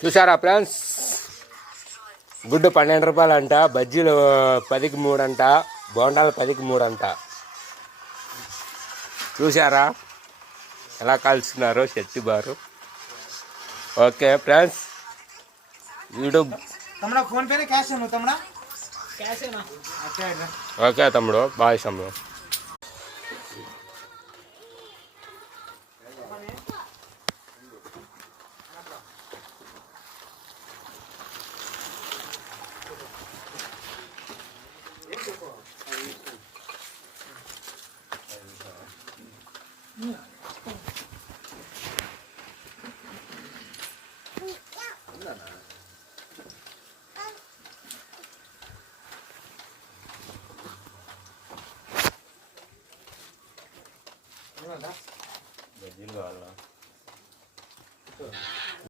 చూసారా ఫ్రెండ్స్, గుడ్డు 12 రూపాయలు అంట, బజ్జీలు 10కి 3 అంట, బోండాలు 10కి 3 అంట. చూసారా ఎలా కాల్చున్నారో శక్తి బారు. ఓకే ఫ్రెండ్స్, యూట్యూబ్ ఓకే తమ్ముడు, బాయ్ తమ్ముడు.